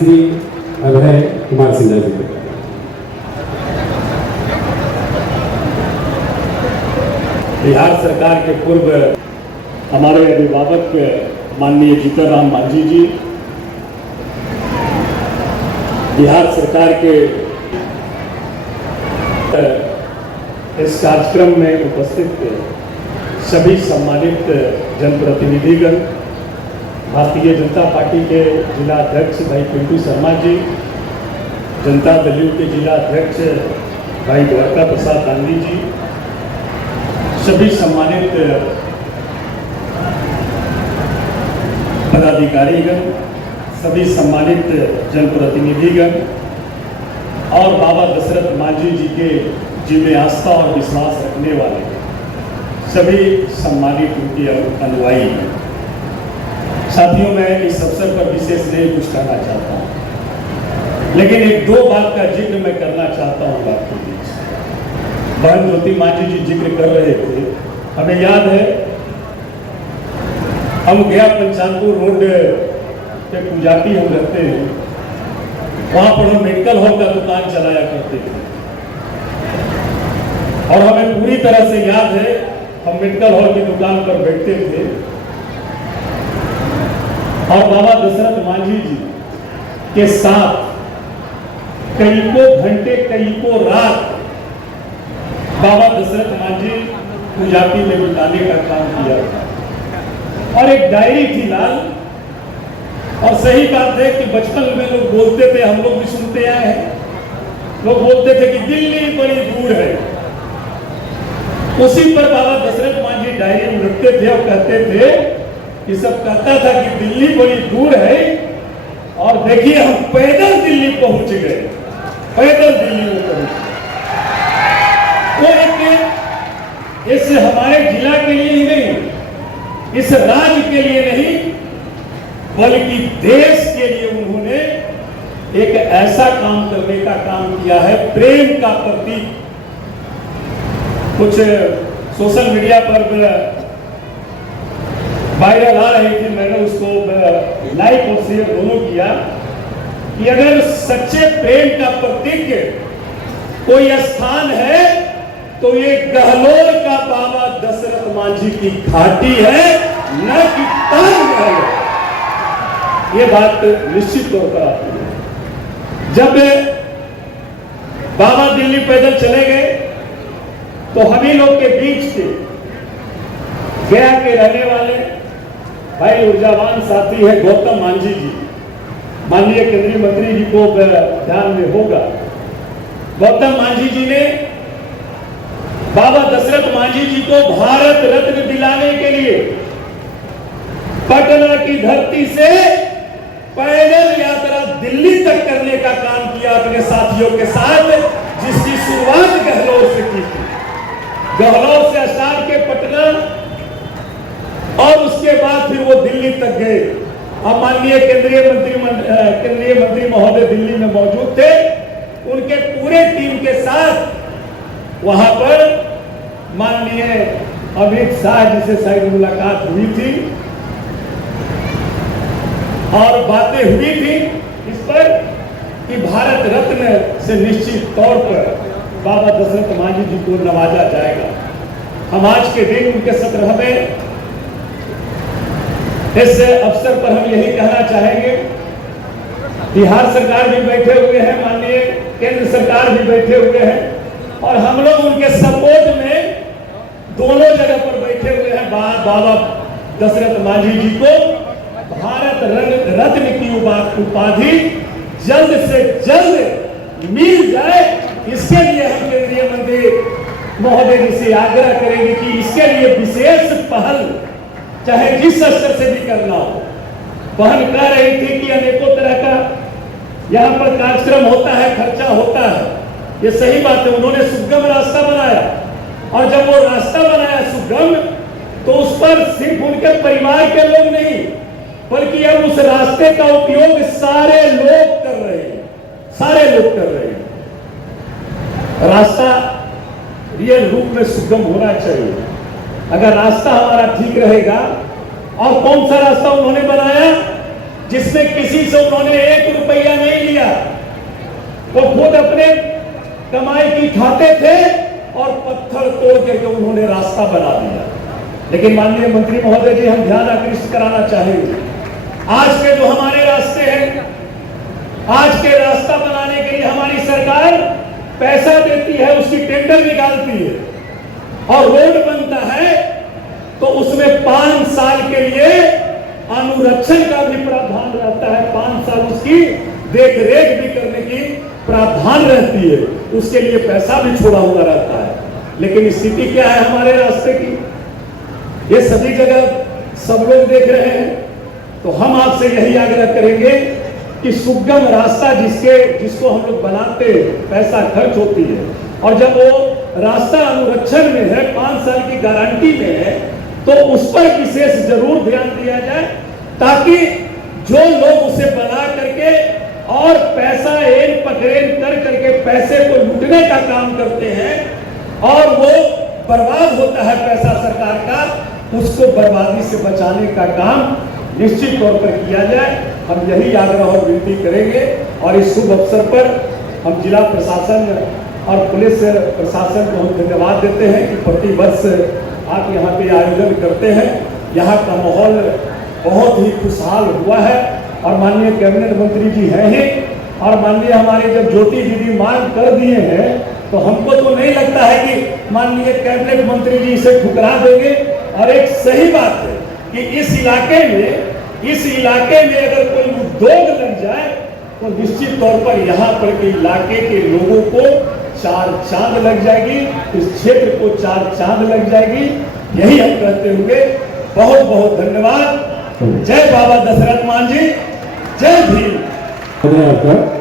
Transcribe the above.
श्री अभय कुमार सिन्हा जी को। बिहार सरकार के पूर्व हमारे अभिभावक माननीय जीतनराम मांझी जी, बिहार सरकार के इस कार्यक्रम में उपस्थित सभी सम्मानित जनप्रतिनिधिगण, भारतीय जनता पार्टी के जिला अध्यक्ष भाई पिंटू शर्मा जी, जनता दल यू के जिला अध्यक्ष भाई द्वारका प्रसाद गांधी जी, सभी सम्मानित पदाधिकारीगण, सभी सम्मानित जनप्रतिनिधिगण और बाबा दशरथ मांझी जी के जिनमें आस्था और विश्वास रखने वाले सभी सम्मानित उनके अनुयायी हैं। साथियों, मैं इस अवसर पर विशेष नहीं कुछ कहना चाहता हूँ, लेकिन एक दो बात का जिक्र मैं करना चाहता हूँ आपके बीच। बहन ज्योति मांझी जी जिक्र कर रहे थे, हमें याद है हम गया पंचानपुर रोड पे पुजाटी हम रहते हैं, वहां पर हम मेडिकल हॉल का दुकान चलाया करते थे और हमें पूरी तरह से याद है हम मेडिकल हॉल की दुकान पर बैठते थे और बाबा दशरथ मांझी जी के साथ कई को घंटे कई को रात बाबा दशरथ मांझी पुजाटी में बिताने का काम किया और एक डायरी थी लाल। और सही बात है कि बचपन में लोग बोलते थे, हम लोग भी सुनते आए हैं, लोग बोलते थे कि दिल्ली बड़ी दूर है। उसी पर बाबा दशरथ मांझी डायरी में लिखते थे और कहते थे कि सब कहता था कि दिल्ली बड़ी दूर है और देखिए हम पैदल दिल्ली पहुंच गए, पैदल दिल्ली में पहुंच गए। वो एक इस हमारे जिला के लिए ही नहीं, इस राज्य के लिए नहीं, बल्कि देश के लिए उन्होंने एक ऐसा काम करने का काम किया है, प्रेम का प्रतीक। कुछ सोशल मीडिया पर वायरल आ रही थी, मैंने उसको लाइक और शेयर दोनों किया कि अगर सच्चे प्रेम का प्रतीक कोई स्थान है तो ये गहलोर का बाबा दशरथ मांझी की घाटी है, न कि तांग है। ये बात निश्चित तौर पर आती है। जब बाबा दिल्ली पैदल चले गए तो हम ही लोग के बीच के गया के रहने वाले भाई ऊर्जावान साथी है गौतम मांझी जी, माननीय केंद्रीय मंत्री जी को ध्यान में होगा, गौतम मांझी जी ने बाबा दशरथ मांझी जी को भारत रत्न दिलाने के लिए पटना की धरती से पैदल यात्रा दिल्ली तक करने का काम किया अपने साथियों के साथ, जिसकी शुरुआत गहलोर से की थी। गहलोर से स्टार्ट के पटना और उसके बाद फिर वो दिल्ली तक गए। अब माननीय केंद्रीय मंत्री महोदय दिल्ली में मौजूद थे, उनके पूरे टीम के साथ वहां पर माननीय अमित शाह जी से शायद मुलाकात हुई थी और बातें हुई थी इस पर कि भारत रत्न से निश्चित तौर पर बाबा दशरथ मांझी जी को नवाजा जाएगा। हम आज के दिन उनके 17वें इस अवसर पर हम यही कहना चाहेंगे, बिहार सरकार भी बैठे हुए हैं, माननीय केंद्र सरकार भी बैठे हुए हैं और हम लोग उनके सपोर्ट में दोनों जगह पर बैठे हुए हैं। बाबा दशरथ मांझी जी को भारत रत्न की उपाधि जल्द से जल्द मिल जाए, इसके लिए हम केंद्रीय मंत्री महोदय जी से आग्रह करेंगे कि इसके लिए विशेष पहल चाहे जिस स्तर से भी करना हो। बहन कह रही थी कि अनेकों तरह का यहाँ पर कार्यक्रम होता है, खर्चा होता है, ये सही बात है। उन्होंने सुगम रास्ता बनाया और जब वो रास्ता बनाया सुगम, तो उस पर सिर्फ उनके परिवार के लोग नहीं बल्कि अब उस रास्ते का उपयोग सारे लोग कर रहे हैं, सारे लोग कर रहे हैं। रास्ता रियल रूप में सुगम होना चाहिए। अगर रास्ता हमारा ठीक रहेगा, और कौन सा रास्ता उन्होंने बनाया जिसमें किसी से उन्होंने 1 रुपया वो खुद अपने कमाई की खाते थे और पत्थर तोड़ के जो उन्होंने रास्ता बना दिया। लेकिन माननीय मंत्री महोदय जी, हम ध्यान आकृष्ट कराना चाहेंगे, आज के जो हमारे रास्ते हैं, आज के रास्ता बनाने के लिए हमारी सरकार पैसा देती है, उसकी टेंडर निकालती है और रोड बनता है तो उसमें 5 साल के लिए अनुरक्षण का भी प्रावधान रहता है, 5 साल उसकी देख रेख भी करने की प्रावधान रहती है, उसके लिए पैसा भी छोड़ा हुआ रहता है। लेकिन स्थिति क्या है हमारे रास्ते की, ये सभी जगह सब लोग देख रहे हैं। तो हम आपसे यही आग्रह करेंगे कि सुगम रास्ता जिसको हम लोग बनाते, पैसा खर्च होती है और जब वो रास्ता अनुरक्षण में है, 5 साल की गारंटी में है, तो उस पर विशेष जरूर ध्यान दिया जाए, ताकि जो लोग उसे बना करके और पैसा एन पकड़ेन कर करके पैसे को लूटने का काम करते हैं और वो बर्बाद होता है पैसा सरकार का, उसको बर्बादी से बचाने का काम निश्चित तौर पर किया जाए। हम यही आग्रह और विनती करेंगे और इस शुभ अवसर पर हम जिला प्रशासन और पुलिस प्रशासन को हम धन्यवाद देते हैं कि प्रति वर्ष आप यहाँ पे आयोजन करते हैं। यहाँ का माहौल बहुत ही खुशहाल हुआ है और माननीय कैबिनेट मंत्री जी हैं ही, और माननीय हमारे जब ज्योति दीदी मांग कर दिए हैं तो हमको तो नहीं लगता है कि माननीय कैबिनेट मंत्री जी इसे ठुकरा देंगे। और एक सही बात है कि इस इलाके में अगर कोई उद्योग लग जाए तो निश्चित तौर पर यहाँ पर के इलाके के लोगों को 4 चांद लग जाएगी, इस क्षेत्र को 4 चांद लग जाएगी। यही हम कहते हुए बहुत बहुत धन्यवाद। जय बाबा दशरथ मान जी, जय भीम। धन्यवाद।